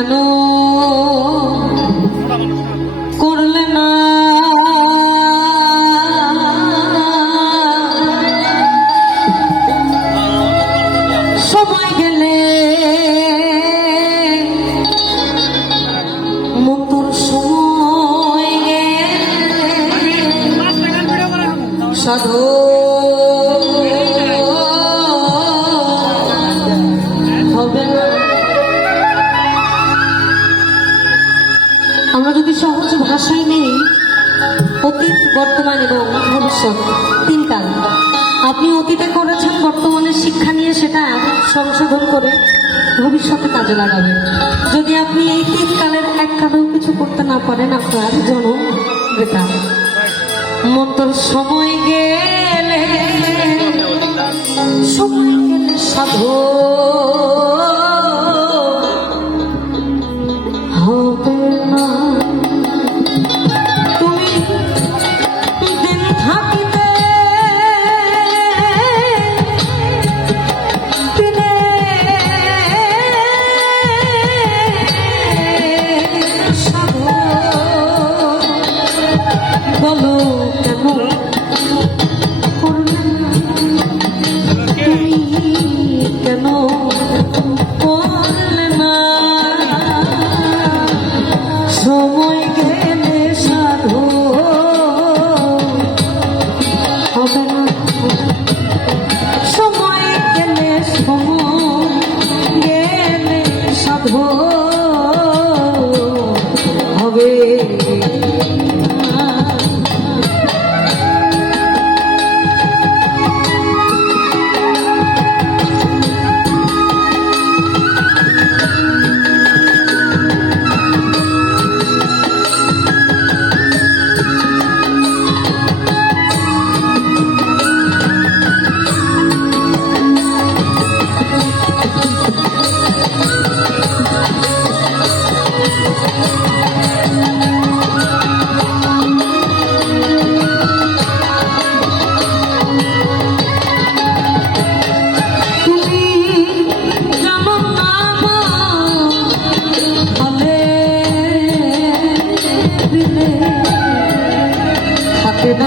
কেন করলে না সময় গেলে মতুর সময় সাধু হবে না। আমরা যদি সহজ ভাষায় নেই অতীত বর্তমান এবং ভবিষ্যৎ তিন কাল, আপনি অতীতে করেছেন, বর্তমানের শিক্ষা নিয়ে সেটা সংশোধন করে ভবিষ্যতে কাজে লাগাবেন। যদি আপনি এই তিন কালের এক কালেও কিছু করতে না পারেন, আপনার জন্ম বেকার। মন্তর সময় গেলে সাধু হবে না। তুমি দিন থাকিতে দিনে সাধু বলো কেন করলে না, তুমি কেন করলে না, সময় গেলে সাধু হবে না, সময় গেলে সাধু হবে না।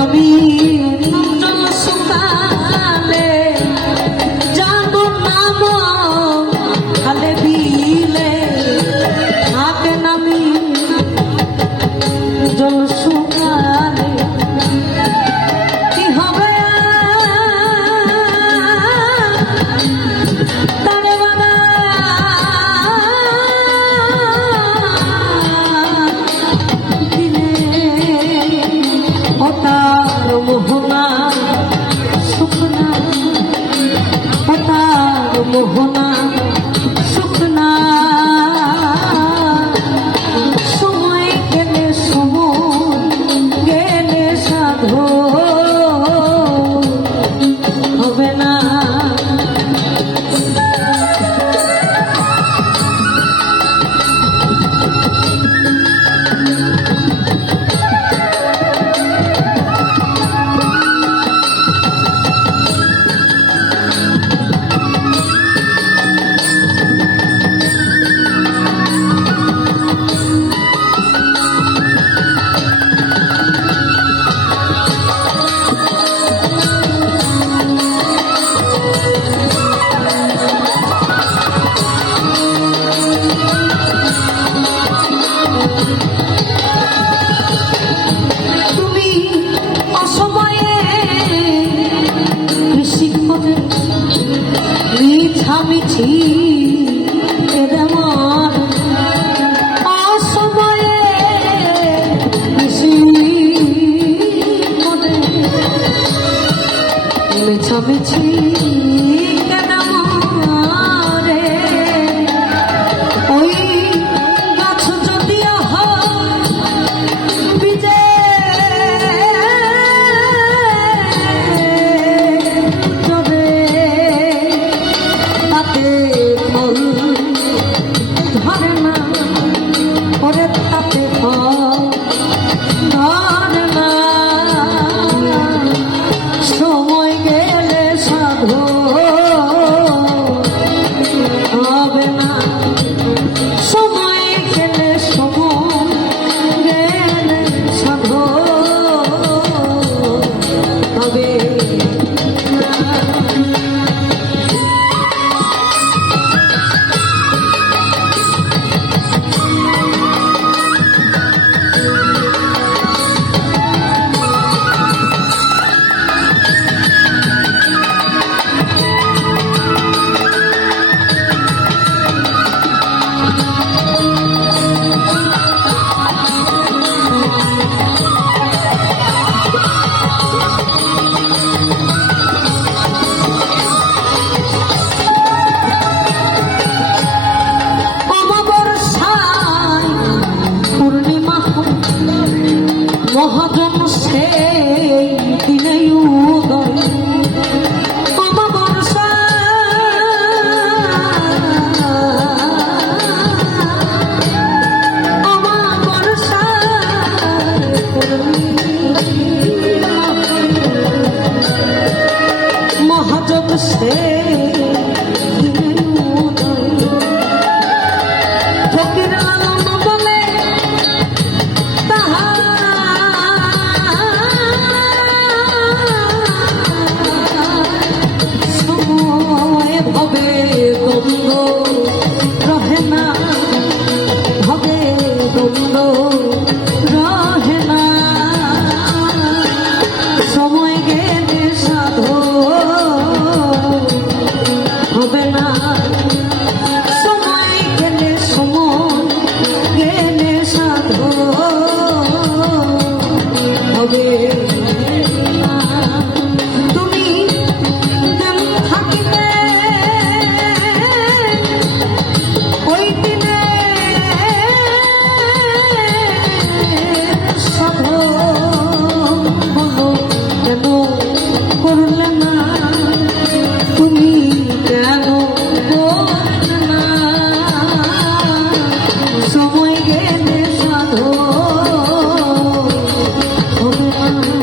আমি সুকালে যাব নাম খালে বিলে হাতে নামি জল সুকালে কি হবে তারে বাবা মোহনা সুখনা তার মোহনা সুখনা সময় গেলে সাধু হবে না। মিছামিছি এরমান অসময়ে মিছামিছি রে ওই গাছ যদিও বিজে ধরে না ওরে তাতে ধরে না সময় গেলে সব মহাজন সেই দিনে উদয় অমাবস্যা অমাবস্যা মহাজন সেই দিনে উদয় ফকির আলম বলে তাহা সময় ভবে দ্বন্দ্ব রহে না ভবে দ্বন্দ্ব রহে না সময় গেলে সাধো হবে না সময় গেলে সাধো হবে না। তুমি যেন থাকিবে ওই দিনে সাধো বলো কেন করলে না তুমি কেন করলে না সময় গেলে সাধো হবে না।